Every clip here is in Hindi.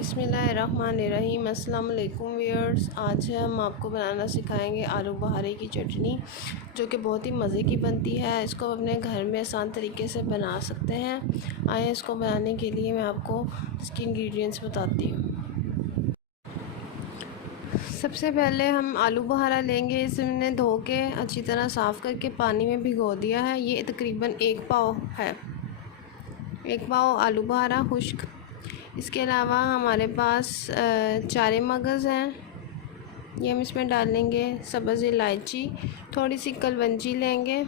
बिस्मिल्लाहिर्रहमानिर्रहीम। अस्सलाम वालेकुम व्यूअर्स। आज हम आपको बनाना सिखाएंगे आलू बहारे की चटनी, जो कि बहुत ही मज़े की बनती है। इसको अपने घर में आसान तरीके से बना सकते हैं। आइए इसको बनाने के लिए मैं आपको इसके इंग्रेडिएंट्स बताती हूँ। सबसे पहले हम आलू बहारा लेंगे। इसे हमने धो के अच्छी तरह साफ़ करके पानी में भिगो दिया है। ये तकरीबन 1 पाव है, 1 पाव आलू बहारा खुश्क। इसके अलावा हमारे पास चारे मगज़ हैं, ये हम इसमें डालेंगे। सब्ज़ इलायची, थोड़ी सी कलवंजी लेंगे।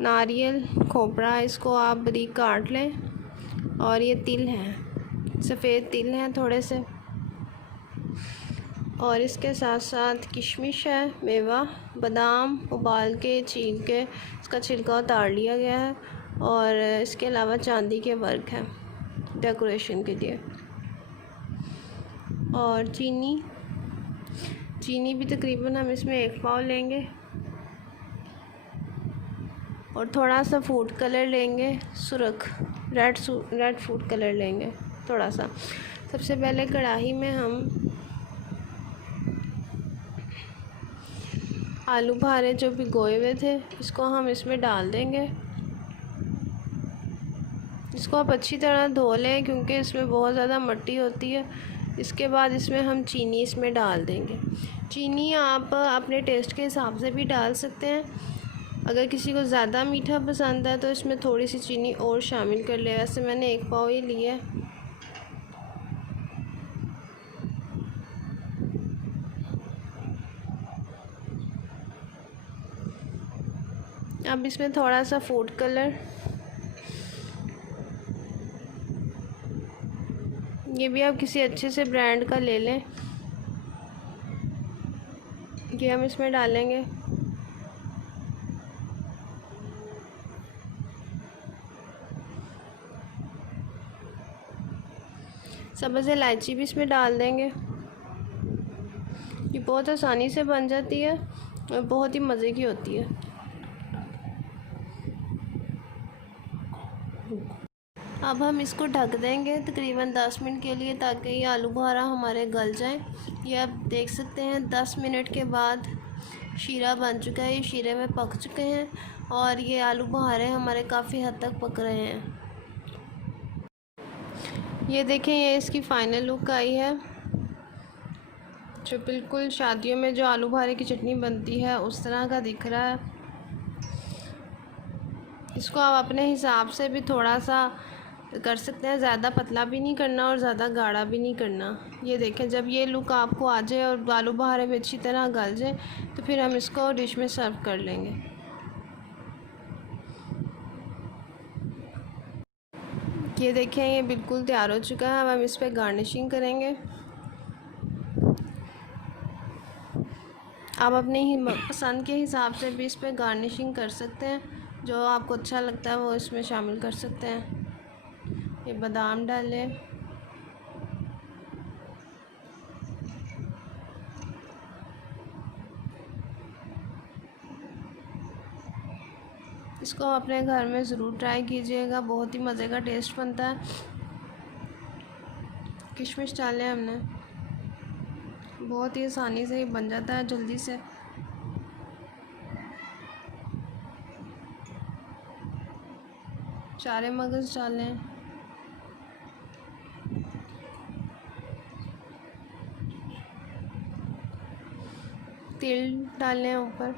नारियल, खोपरा, इसको आप बारीक काट लें। और ये तिल हैं, सफ़ेद तिल हैं थोड़े से। और इसके साथ साथ किशमिश है, मेवा, बादाम उबाल के छील के इसका छिलका उतार लिया गया है। और इसके अलावा चांदी के वर्क हैं डेकोरेशन के लिए। और चीनी भी तकरीबन हम इसमें 1 पाव लेंगे। और थोड़ा सा फूड कलर लेंगे, सुरख रेड फूड कलर लेंगे थोड़ा सा। सबसे पहले कढ़ाई में हम आलू बहारे जो भिगोए हुए थे इसको हम इसमें डाल देंगे। इसको आप अच्छी तरह धो लें क्योंकि इसमें बहुत ज़्यादा मिट्टी होती है। इसके बाद इसमें हम चीनी इसमें डाल देंगे। चीनी आप अपने टेस्ट के हिसाब से भी डाल सकते हैं। अगर किसी को ज़्यादा मीठा पसंद है तो इसमें थोड़ी सी चीनी और शामिल कर ले। वैसे मैंने 1 पाव ही लिया है। अब इसमें थोड़ा सा फूड कलर, ये भी आप किसी अच्छे से ब्रांड का ले लें, ये हम इसमें डालेंगे। सब्ज़ इलायची भी इसमें डाल देंगे। ये बहुत आसानी से बन जाती है और बहुत ही मज़े की होती है। अब हम इसको ढक देंगे तकरीबन 10 मिनट के लिए, ताकि ये आलू बहारा हमारे गल जाए। ये आप देख सकते हैं 10 मिनट के बाद शीरा बन चुका है। ये शीरे में पक चुके हैं और ये आलू बहारे हमारे काफ़ी हद तक पक रहे हैं। ये देखें, ये इसकी फ़ाइनल लुक आई है, जो बिल्कुल शादियों में जो आलू बहारे की चटनी बनती है उस तरह का दिख रहा है। इसको आप अपने हिसाब से भी थोड़ा सा कर सकते हैं, ज़्यादा पतला भी नहीं करना और ज़्यादा गाढ़ा भी नहीं करना। ये देखें, जब ये लुक आपको आ जाए और आलू बहारे भी अच्छी तरह गल जाए तो फिर हम इसको डिश में सर्व कर लेंगे। ये देखें, ये बिल्कुल तैयार हो चुका है। अब हम इस पर गार्निशिंग करेंगे। आप अपने ही पसंद के हिसाब से भी इस पर गार्निशिंग कर सकते हैं, जो आपको अच्छा लगता है वो इसमें शामिल कर सकते हैं। ये बादाम डालें, इसको अपने घर में ज़रूर ट्राई कीजिएगा, बहुत ही मज़े का टेस्ट बनता है। किशमिश डालें हमने, बहुत ही आसानी से ही बन जाता है, जल्दी से। चारे मगज़ डालें, तिल डालें ऊपर,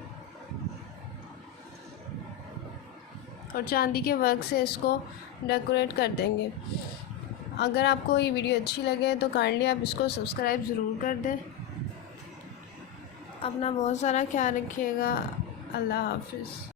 और चांदी के वर्क से इसको डेकोरेट कर देंगे। अगर आपको ये वीडियो अच्छी लगे तो काइंडली आप इसको सब्सक्राइब ज़रूर कर दें। अपना बहुत सारा ख्याल रखिएगा। अल्लाह हाफ़िज़।